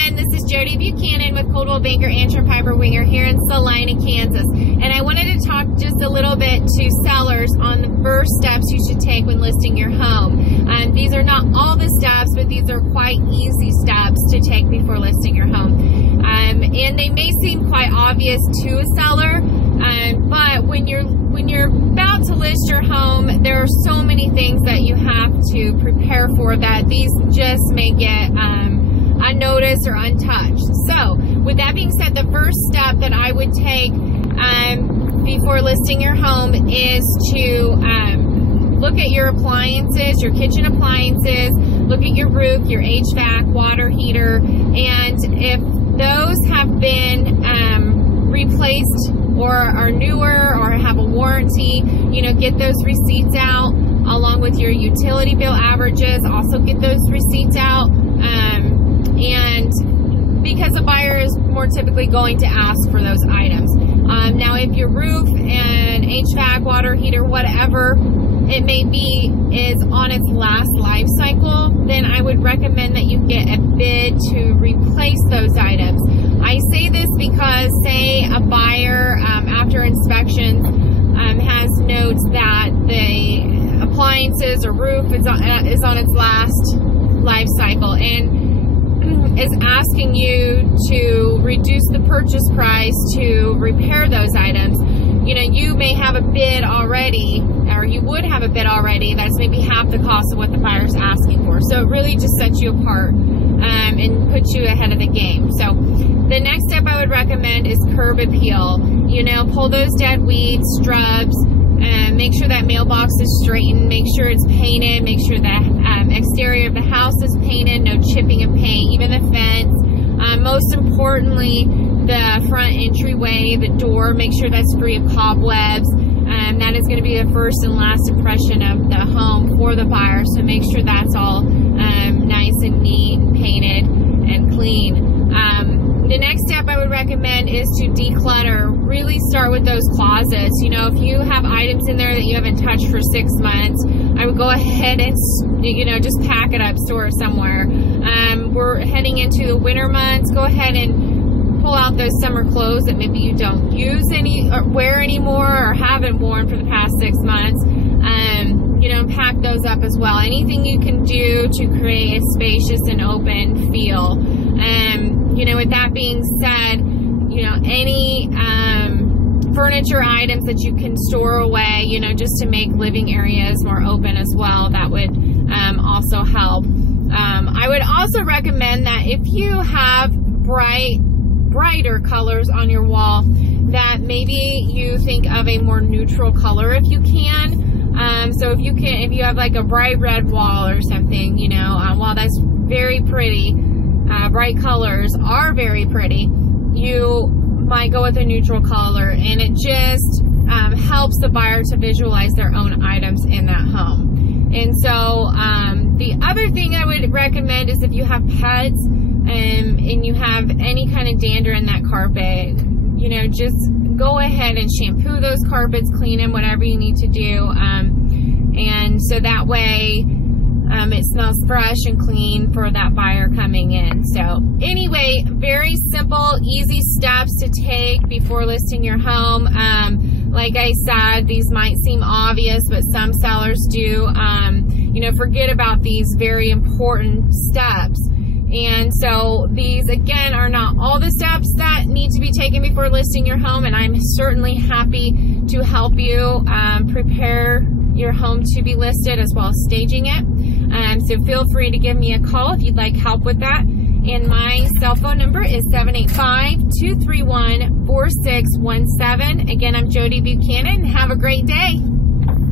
everyone, this is Jody Buchanan with Coldwell Banker Antrim Piper Winger here in Salina, Kansas. And I wanted to talk just a little bit to sellers on the first steps you should take when listing your home. These are not all the steps, but these are quite easy steps to take before listing your home. And they may seem quite obvious to a seller, but when you're about to list your home, there are so many things that you have to prepare for that these just may get unnoticed or untouched. So with that being said, the first step that I would take before listing your home is to look at your appliances, your kitchen appliances, look at your roof, your HVAC, water heater, and if those have been replaced or are newer or have a warranty, you know, get those receipts out along with your utility bill averages. Also get those receipts out, and because a buyer is more typically going to ask for those items. Now if your roof and HVAC, water heater, whatever it may be, is on its last life cycle, then I would recommend that you get a bid to replace those items. I say this because, say a buyer after inspection has notes that the appliances or roof is on its last life cycle and is asking you to reduce the purchase price to repair those items. You know, you may have a bid already, or you would have a bid already that's maybe half the cost of what the buyer's asking for. So it really just sets you apart and puts you ahead of the game. So the next step I would recommend is curb appeal. You know, pull those dead weeds, shrubs, make sure that mailbox is straightened, make sure it's painted, make sure the exterior of the house is painted, no chipping of paint, even the fence. Most importantly, the front entryway, the door, make sure that's free of cobwebs. That is going to be the first and last impression of the home for the buyer, so make sure that's all nice and neat, painted, and clean. The next step I would recommend is to declutter. Really start with those closets. You know, if you have items in there that you haven't touched for 6 months, I would go ahead and, you know, just pack it up, store it somewhere. We're heading into the winter months. Go ahead and pull out those summer clothes that maybe you don't use or wear anymore or haven't worn for the past 6 months. You know, pack those up as well. Anything you can do to create a spacious and open feel. You know, with that being said, you know, any furniture items that you can store away, you know, just to make living areas more open as well, that would also help. I would also recommend that if you have brighter colors on your wall, that maybe you think of a more neutral color if you can. So if you have like a bright red wall or something, you know, while that's very pretty, bright colors are very pretty, you might go with a neutral color, and it just helps the buyer to visualize their own items in that home. And so the other thing I would recommend is if you have pets and you have any kind of dander in that carpet, you know, just go ahead and shampoo those carpets, clean them, whatever you need to do, and so that way it smells fresh and clean for that buyer coming in. So anyway, very simple, easy steps to take before listing your home. Like I said, these might seem obvious, but some sellers do, you know, forget about these very important steps. And so these, again, are not all the steps that need to be taken before listing your home, and I'm certainly happy to help you prepare your home to be listed as well as staging it. So feel free to give me a call if you'd like help with that. And my cell phone number is 785-231-4617. Again, I'm Jody Buchanan. Have a great day.